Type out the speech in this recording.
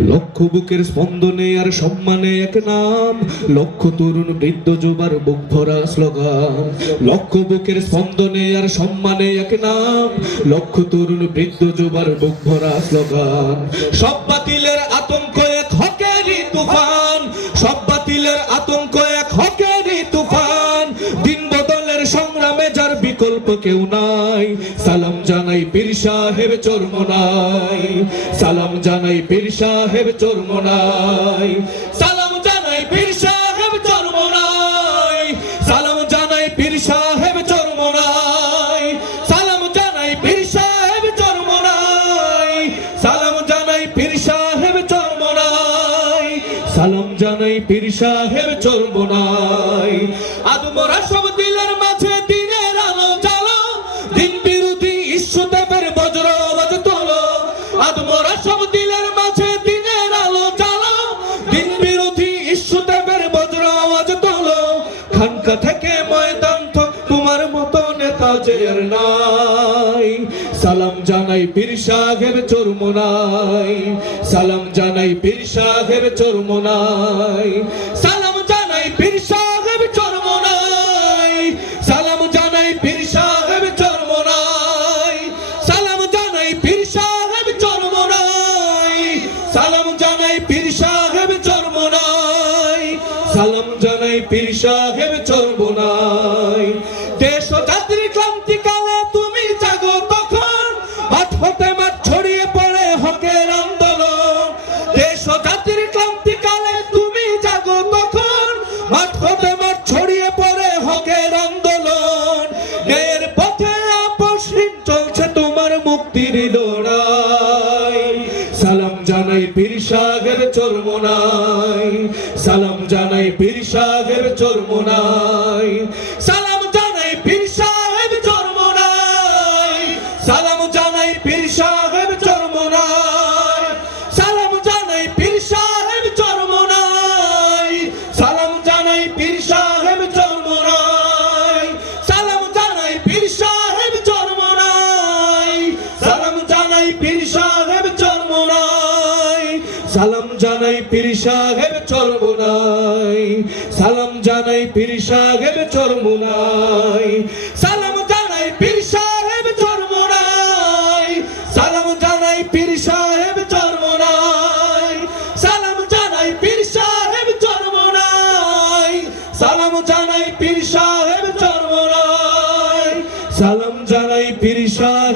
লক্ষ বুকের স্পন্দনে আর সম্মানে এক নাম, লক্ষ তরুণ বৃদ্ধ যুবার বুক ভরা স্লোগান। লক্ষ বুকের স্পন্দনে আর সম্মানে এক নাম, লক্ষ তরুণ বৃদ্ধ যুবার বুক ভরা স্লোগান। সব বাতিলের আতঙ্ক এক হকেরই তুফান, সব বাতিলের আতঙ্ক এক হকেরই তুফান। দিন বদলের সংগ্রামে যার বিকল্প কেউ নাই, সালাম জানাই পীর সাহেব চরমোনাই, সালাম জানাই পীর সাহেব চরমোনাই, সালাম জানাই পীর সাহেব চরমোনাই, সালাম জানাই পীর সাহেব চরমোনাই, সালাম জানাই পীর সাহেব চরমোনাই, সালাম জানাই পীর সাহেব চরমোনাই, সালাম জানাই পীর সাহেব চরমোনাই। আদমরা সব দিলের মাঝে দিনের আলো জ্বালো, দিন বিরোধী ইস্যুদেবের বজ্র আওয়াজ তোলো। আদমরা সব দিলের মাঝে দিনের আলো জ্বালো, দিন বিরোধী ইস্যুদেবের বজ্র আওয়াজ তোলো। খানকা থেকে ময়দান তো তোমার মতো নেতা যে আর নাই, সালাম জানাই পীর সাহেব চরমোনাই, সালাম জানাই পীর সাহেব চরমোনাই, সালাম জানাই পীর সাহেব চরমোনাই, সালাম জানাই পীর সাহেব চরমোনাই, সালাম জানাই পীর সাহেব চরমোনাই, সালাম জানাই পীর সাহেব চরমোনাই, সালাম জানাই পীর সাহেব চরমোনাই। দেশ ও জাতির ক্রান্তিকালে তুমি জাগো তখন, মাঠ হতে মাঠ ছড়িয়ে পড়ে হকের আন্দোলন। দেশ ও জাতির ক্রান্তিকালে তুমি জাগো তখন, মাঠ হতে মাঠ ছড়িয়ে পড়ে হকের আন্দোলন। ন্যায়ের পথে আপসহীন চলছে তোমার মুক্তির লড়াই, সালাম জানাই পীর সাহেব চরমোনাই, সালাম জানাই পীর সাহেব চরমোনাই, সালাম জানাই পীর সাহেব চরমোনাই, সালাম জানাই পীর সাহেব চরমোনাই, সালাম জানাই পীর সাহেব চরমোনাই, সালাম জানাই পীর সাহেব চরমোনাই, সালাম জানাই পীর সাহেব চরমোনাই, সালাম জানাই পীর সাহেব চরমোনাই, সালাম জানাই পীর সাহেব চরমোনাই, সালাম জানাই পীর সাহেব চরমোনাই, সালাম জানাই পীর সাহেব চরমোনাই, সালাম জানাই পীর সাহেব চরমোনাই, সালাম জানাই পীর সাহেব চরমোনাই, সালাম জানাই পীর সাহেব চরমোনাই, সালাম জানাই পীর সাহেব